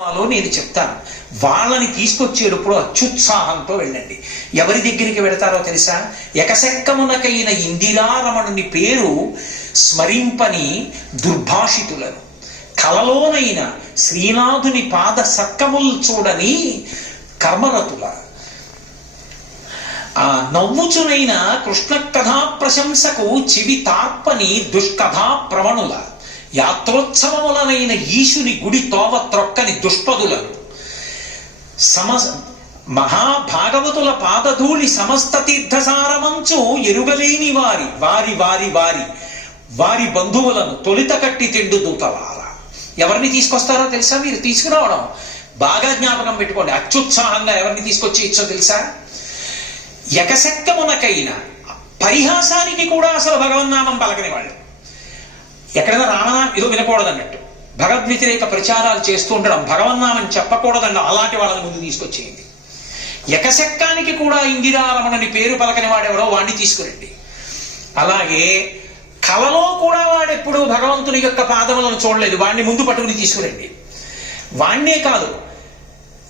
నేను చెప్తాను. వాళ్ళని తీసుకొచ్చేటప్పుడు అత్యుత్సాహంతో వెళ్ళండి. ఎవరి దగ్గరికి వెళతారో తెలుసా? ఎకసెక్కమునకైన ఇందిరారమణుని పేరు స్మరింపని దుర్భాషితులను. కలలోనైన శ్రీనాథుని పాద సక్కముల్ చూడని కర్మరతుల. ఆ నవ్వుచునైన కృష్ణ కథా ప్రశంసకు చివి తార్పని దుష్కథా ప్రవణుల యాత్రోత్సవములనైన ఈశుని గుడి తోవ త్రొక్కని దుష్పదులను. సమ మహాభాగవతుల పాదధూళి సమస్త తీర్థసారమంచు ఎరుగలేని వారి వారి వారి వారి వారి బంధువులను తొలిత కట్టి తిండు దూతలారా. ఎవరిని తీసుకొస్తారో తెలుసా మీరు? తీసుకురావడం. బాగా జ్ఞాపకం పెట్టుకోండి. అత్యుత్సాహంగా ఎవరిని తీసుకొచ్చి ఇచ్చో తెలుసా? ఎకశక్తమునకైనా పరిహాసానికి కూడా అసలు భగవన్నామం పలకని వాళ్ళు. ఎక్కడైనా రామనామం ఏదో వినకూడదు అన్నట్టు భగవద్వ్యతిరేక ప్రచారాలు చేస్తూ ఉండడం భగవన్నామని చెప్పకూడదండి. అలాంటి వాళ్ళని ముందు తీసుకొచ్చేయండి. ఎకశక్కానికి కూడా ఇందిరారమణని పేరు పలకని వాడెవడో వాడిని తీసుకురండి. అలాగే కలలో కూడా వాడెప్పుడు భగవంతుని యొక్క పాదములను చూడలేదు. వాడిని ముందు పట్టుకుని తీసుకురండి. వాణ్ణే కాదు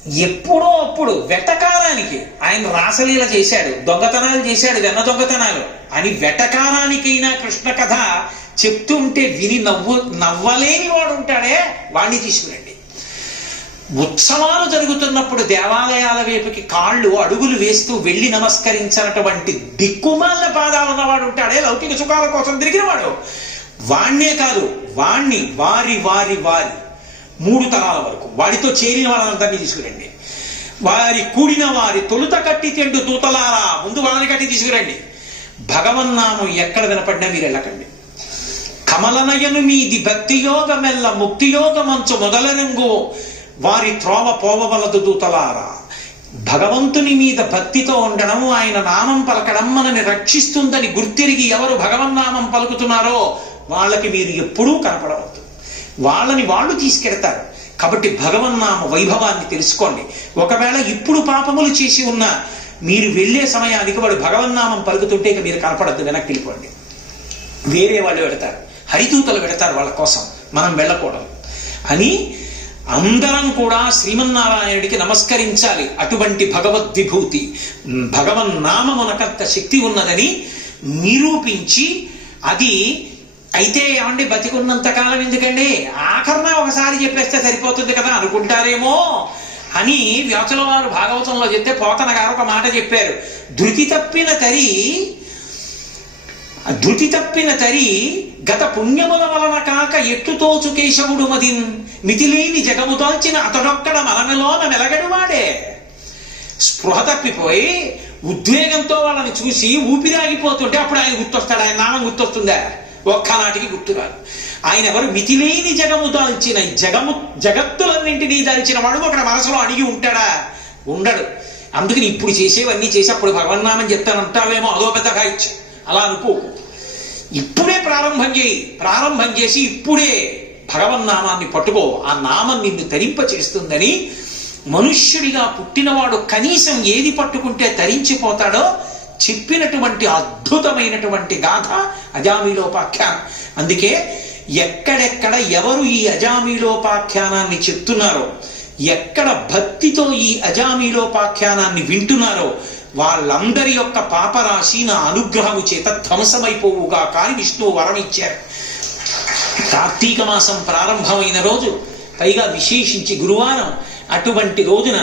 ఎప్పుడో అప్పుడు వెటకారానికి ఆయన రాసలీల చేశాడు దొంగతనాలు చేశాడు వెన్న దొంగతనాలు. అని వెటకారానికైనా కృష్ణ కథ చెప్తుంటే విని నవ్వు నవ్వలేని వాడు ఉంటాడే వాణ్ణి తీసుకురండి. ఉత్సవాలు జరుగుతున్నప్పుడు దేవాలయాల వైపుకి కాళ్ళు అడుగులు వేస్తూ వెళ్ళి నమస్కరించినటువంటి దిక్కుమాలిన పాదాలు ఉన్నవాడు ఉంటాడే లౌకిక సుఖాల కోసం తిరిగినవాడు. వాణ్ణే కాదు వాణ్ణి వారి వారి వారి. మూడు తరాల వరకు. వాడితో చేరిన వాళ్ళందరినీ తీసుకురండి. వారి కూడిన వారి తొలుత కట్టి తెండు దూతలారా ముందు వాళ్ళని కట్టి తీసుకురండి. భగవన్నామం ఎక్కడ వినపడినా మీరు వెళ్ళకండి. కమలనయను మీది భక్తి యోగమెల్ల ముక్తి యోగమంచు మొదలరంగు వారి త్రోవ పోవవలదు దూతలారా. భగవంతుని మీద భక్తితో ఉండడం ఆయన నామం పలకడం మనని రక్షిస్తుందని గుర్తిరిగి ఎవరు భగవన్నామం పలుకుతున్నారో వాళ్ళకి మీరు ఎప్పుడూ కనపడవద్దు. వాళ్ళని వాళ్ళు తీసుకెడతారు. కాబట్టి భగవన్నామ వైభవాన్ని తెలుసుకోండి. ఒకవేళ ఇప్పుడు పాపములు చేసి ఉన్న మీరు వెళ్ళే సమయానికి వాడు భగవన్నామం పలుకుతుంటే ఇక మీరు కనపడద్దు వెనక్కి వెళ్ళిపోండి. వేరే వాళ్ళు పెడతారు హరిదూతలు పెడతారు వాళ్ళ కోసం. మనం వెళ్ళకూడదు. అని అందరం కూడా శ్రీమన్నారాయణుడికి నమస్కరించాలి. అటువంటి భగవద్విభూతి భగవన్నామమునకంత శక్తి ఉన్నదని నిరూపించి అది అయితే ఏమండి బతికున్నంత కాలం ఎందుకండి? ఆఖరణ ఒకసారి చెప్పేస్తే సరిపోతుంది కదా అనుకుంటారేమో? అని వ్యాసుల వారు భాగవతంలో చెప్తే పోతన గారు ఒక మాట చెప్పారు. ధృతి తప్పిన తరి ధృతి తప్పిన తరి గత పుణ్యముల వలన కాక ఎట్టుతోచు కేశవుడు మదిన్. మితిలేని జగము దాల్చిన అతడొక్కడ మనమిలోన మెలగడువాడే స్పృహ తప్పిపోయి ఉద్వేగంతో వాళ్ళని చూసి ఊపిరాగిపోతుంటే అప్పుడు ఆయన గుర్తొస్తాడు ఆయన నామం గుర్తొస్తుందా? ఒక్కనాటికి గుర్తురాదు. ఆయన ఎవరు మితిలేని జగము దాల్చిన జగము జగత్తులన్నింటినీ దాల్చిన వాడు అక్కడ మనసులో అడిగి ఉంటాడా? ఉండడు. అందుకని ఇప్పుడు చేసేవన్నీ చేసి అప్పుడు భగవన్నామని చెప్తానంటావేమో అదో పెద్ద కాయచ్చు అలా అనుకో. ఇప్పుడే ప్రారంభం చేయి. ప్రారంభం చేసి ఇప్పుడే భగవన్నామాన్ని పట్టుకో. ఆ నామం నిన్ను తరింప చేస్తుందని మనుష్యుడిగా పుట్టినవాడు కనీసం ఏది పట్టుకుంటే తరించిపోతాడో చెప్పినటువంటి అద్భుతమైనటువంటి గాథ అజామీలోపాఖ్యానం అందుకే ఎక్కడెక్కడ ఎవరు ఈ అజామీలోపాఖ్యానాన్ని చెప్తున్నారో ఎక్కడ భక్తితో ఈ అజామీలోపాఖ్యానాన్ని వింటున్నారో వాళ్ళందరి యొక్క పాపరాశి నా అనుగ్రహము చేత ధ్వంసమైపోవుగా కాని విష్ణువు వరం ఇచ్చారు కార్తీక మాసం ప్రారంభమైన రోజు పైగా విశేషించి గురువారం అటువంటి రోజున